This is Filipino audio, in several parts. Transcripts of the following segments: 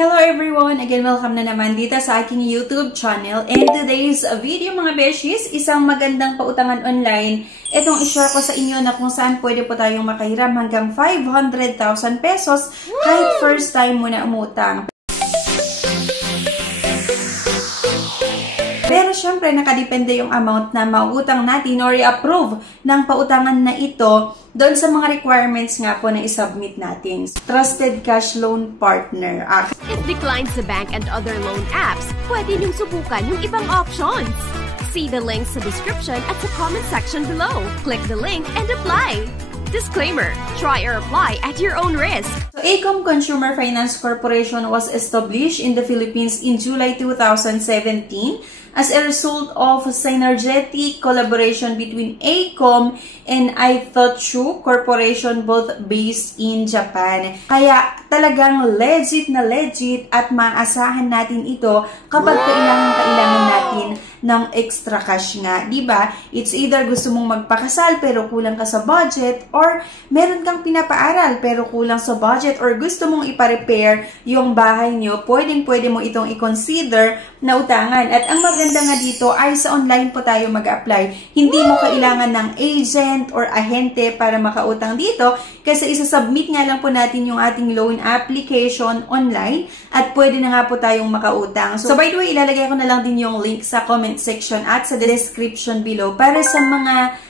Hello everyone! Again, welcome na naman dito sa aking YouTube channel. And today's video mga beshies, isang magandang pautangan online. Itong i-share ko sa inyo na kung saan pwede po tayong makahiram hanggang 500,000 pesos kahit first time mo na umutang. Pero syempre, nakadepende yung amount na mautang natin or i-approve ng pautangan na ito doon sa mga requirements nga po na i-submit natin. Trusted Cash Loan Partner. If declined sa bank and other loan apps, pwede niyong subukan yung ibang options. See the links sa description at sa comment section below. Click the link and apply. Disclaimer, try or apply at your own risk. ACOM Consumer Finance Corporation was established in the Philippines in July 2017 as a result of a synergetic collaboration between ACOM and Itochu Corporation, both based in Japan. Kaya talagang legit at maasahan natin ito kapag kailangan natin ng extra cash nga, di ba? It's either gusto mong magpakasal pero kulang ka sa budget, or meron kang pinapaaral pero kulang sa budget, or gusto mong ipa-repair yung bahay nyo, pwede mo itong i-consider na utangan. At ang maganda nga dito ay sa online po tayo mag-apply. Hindi mo kailangan ng agent or ahente para makautang dito kasi isa-submit nga lang po natin yung ating loan application online at pwede na nga po tayong makautang. So by the way, ilalagay ko na lang din yung link sa comment section at sa description below para sa mga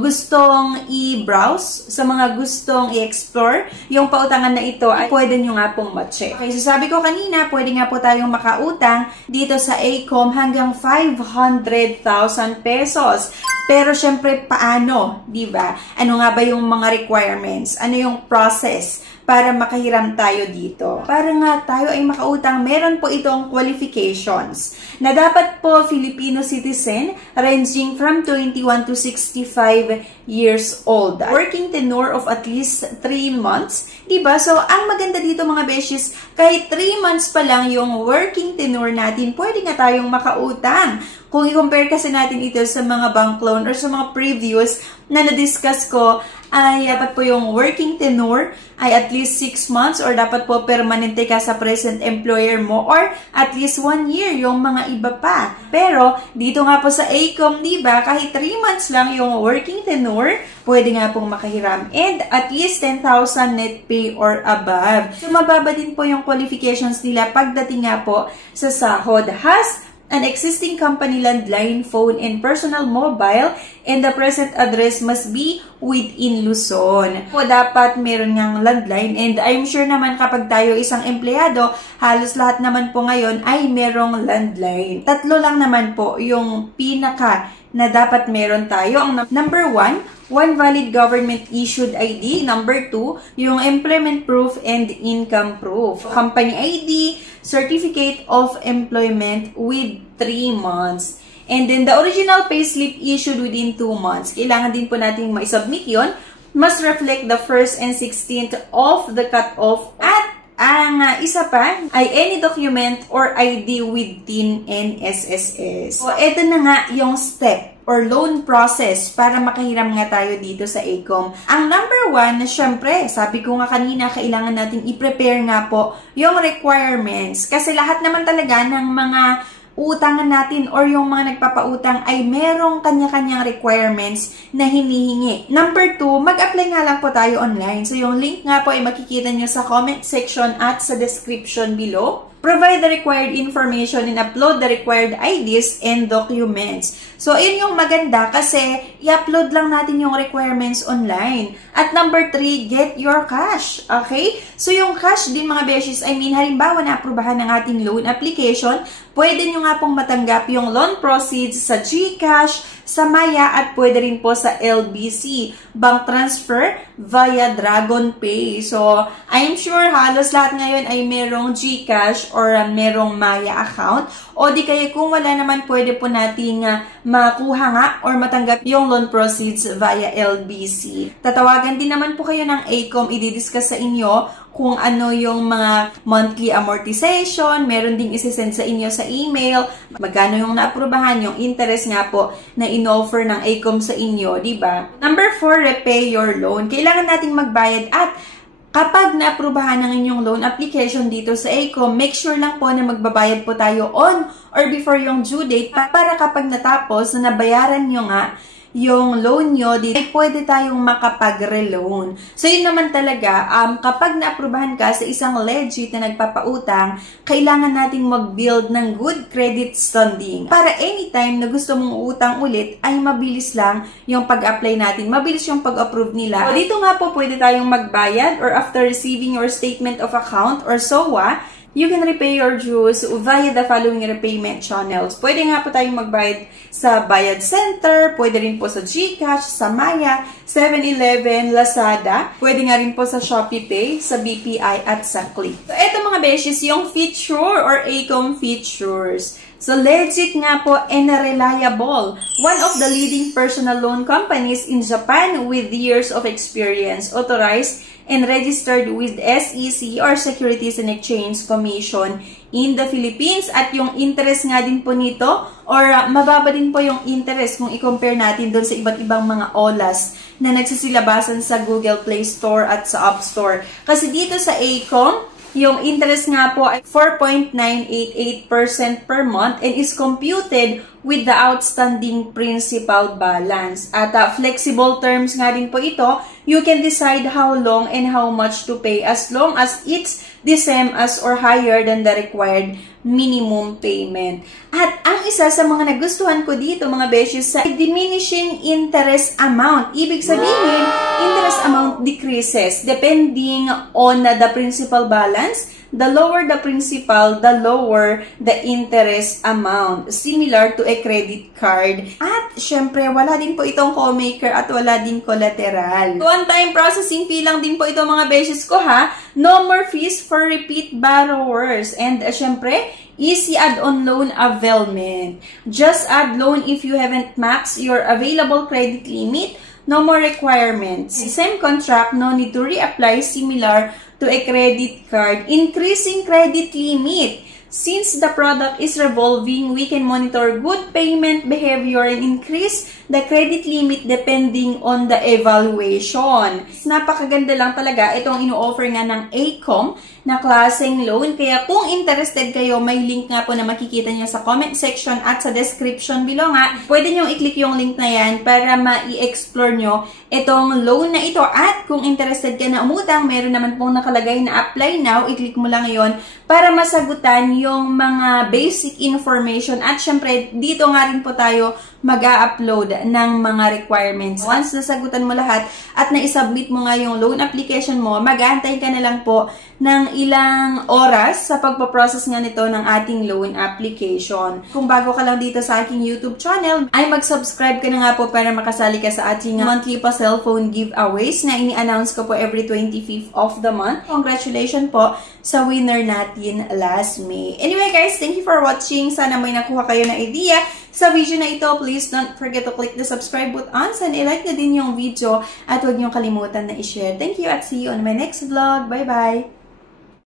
gustong i-browse, sa mga gustong i-explore, yung pautangan na ito ay pwede nyo nga pong ma-check. Okay, so sabi ko kanina, pwede nga po tayong makautang dito sa ACOM hanggang 500,000 pesos. Pero syempre, paano? Diba? Ano nga ba yung mga requirements? Ano yung process para makahiram tayo dito? Para nga tayo ay makautang, meron po itong qualifications na dapat po Filipino citizen ranging from 21 to 65 years old. Working tenure of at least 3 months. Diba? So, ang maganda dito mga beshies, kahit 3 months pa lang yung working tenure natin, pwede nga tayong makautang. Kung i-compare kasi natin ito sa mga bank loan or sa mga previous na na-discuss ko, ay dapat po yung working tenure ay at least 6 months or dapat po permanente ka sa present employer mo or at least 1 year yung mga iba pa. Pero dito nga po sa ACOM, diba, kahit 3 months lang yung working tenure, pwede nga pong makahiram. And at least 10,000 net pay or above. So mababa din po yung qualifications nila pagdating nga po sa sahod. Has an existing company landline, phone, and personal mobile, and the present address must be within Luzon. O dapat meron ngang landline, and I'm sure naman kapag tayo isang empleyado, halos lahat naman po ngayon ay merong landline. 3 lang naman po yung pinaka na dapat meron tayo. Ang number 1, one valid government-issued ID. Number 2, yung employment proof and income proof. Company ID, certificate of employment with 3 months. And then the original payslip issued within 2 months. Kailangan din po natin ma-submit yun. Must reflect the 1st and 16th of the cut-off. At ang isa pa ay any document or ID within NSSS. So, ito na nga yung step or loan process para makahiram nga tayo dito sa ACOM. Ang number 1, na syempre, sabi ko nga kanina, kailangan natin i-prepare nga po yung requirements. Kasi lahat naman talaga ng mga utangan natin or yung mga nagpapautang ay merong kanya-kanyang requirements na hinihingi. Number 2, mag-apply nga lang po tayo online. So, yung link nga po ay makikita nyo sa comment section at sa description below. Provide the required information and upload the required IDs and documents. So, yun yung maganda kasi i-upload lang natin yung requirements online. At number 3, get your cash. Okay? So, yung cash din mga beshies, halimbawa na-aprobahan ng ating loan application, pwede nyo nga pong matanggap yung loan proceeds sa GCash, sa Maya, at pwede rin po sa LBC, bank transfer via Dragon Pay. So, I'm sure halos lahat ngayon ay merong GCash or merong Maya account. O di kaya kung wala naman, pwede po nating makuha nga or matanggap yung loan proceeds via LBC. Tatawagan din naman po kayo ng ACOM, i-discuss sa inyo kung ano yung mga monthly amortization, meron ding isi-send sa inyo sa email, magkano yung naaprubahan, yung interest nga po na in-offer ng ACOM sa inyo, di ba? Number 4, repay your loan. Kailangan nating magbayad at Kapag naaprubahan ng inyong loan application dito sa ACOM, make sure lang po na magbabayad po tayo on or before yung due date para kapag natapos na nabayaran nyo nga yung loan nyo, ay pwede tayong makapag-reloan. So, yun naman talaga, kapag naaprubahan ka sa isang legit na nagpapautang, kailangan nating mag-build ng good credit standing. Para anytime na gusto mong utang ulit, ay mabilis lang yung pag-apply natin. Mabilis yung pag-approve nila. So, dito nga po pwede tayong magbayad or after receiving your statement of account or SOA, you can repay your dues via the following repayment channels. Pwede nga po tayong magbayad sa Bayad Center, pwede rin po sa GCash, sa Maya, 7-Eleven, Lazada, pwede nga rin po sa Shopee Pay, sa BPI at sa Click. So, eto mga beshes, yung feature or ACOM features. So, legit nga po and reliable. One of the leading personal loan companies in Japan with years of experience, authorized and registered with SEC or Securities and Exchange Commission in the Philippines. At yung interest nga din po nito or mababa din po yung interest kung i-compare natin doon sa iba't ibang mga OLAS na nagsisilabasan sa Google Play Store at sa App Store. Kasi dito sa ACOM, yung interest nga po ay 4.988% per month and is computed with the outstanding principal balance. At flexible terms nga din po ito, you can decide how long and how much to pay as long as it's the same as or higher than the required minimum payment. At ang isa sa mga nagustuhan ko dito mga beshes sa diminishing interest amount. Ibig sabihin, interest amount decreases depending on the principal balance. The lower the principal, the lower the interest amount. Similar to a credit card. At syempre, wala din po itong co-maker at wala din collateral. One-time processing fee lang din po ito mga beshes ko ha. No more fees for repeat borrowers. And syempre, easy add-on loan availment. Just add loan if you haven't maxed your available credit limit. No more requirements. Same contract, no need to reapply, similar to a credit card. Increasing credit limit. Since the product is revolving, we can monitor good payment behavior and increase the credit limit depending on the evaluation. Napakaganda lang talaga itong ino-offer nga ng ACOM na klaseng loan. Kaya kung interested kayo, may link nga po na makikita nyo sa comment section at sa description below nga. Pwede nyo i-click yung link na yan para ma-i-explore nyo itong loan na ito. At kung interested ka na umutang, meron naman pong nakalagay na apply now. I-click mo lang yon para masagutan yung mga basic information. At syempre, dito nga rin po tayo mag-a-upload ng mga requirements. Once nasagutan mo lahat at na-submit mo nga yung loan application mo, mag-aantay ka na lang po ng ilang oras sa pagpaprocess nga nito ng ating loan application. Kung bago ka lang dito sa aking YouTube channel, ay mag-subscribe ka na nga po para makasali ka sa ating monthly pa cellphone giveaways na ini-announce ko po every 25th of the month. Congratulations po sa winner natin last May. Anyway guys, thank you for watching. Sana may nakuha kayo na idea sa video na ito. Please don't forget to click the subscribe button and i-like na din yung video at huwag niyong kalimutan na i-share. Thank you at see you on my next vlog. Bye-bye!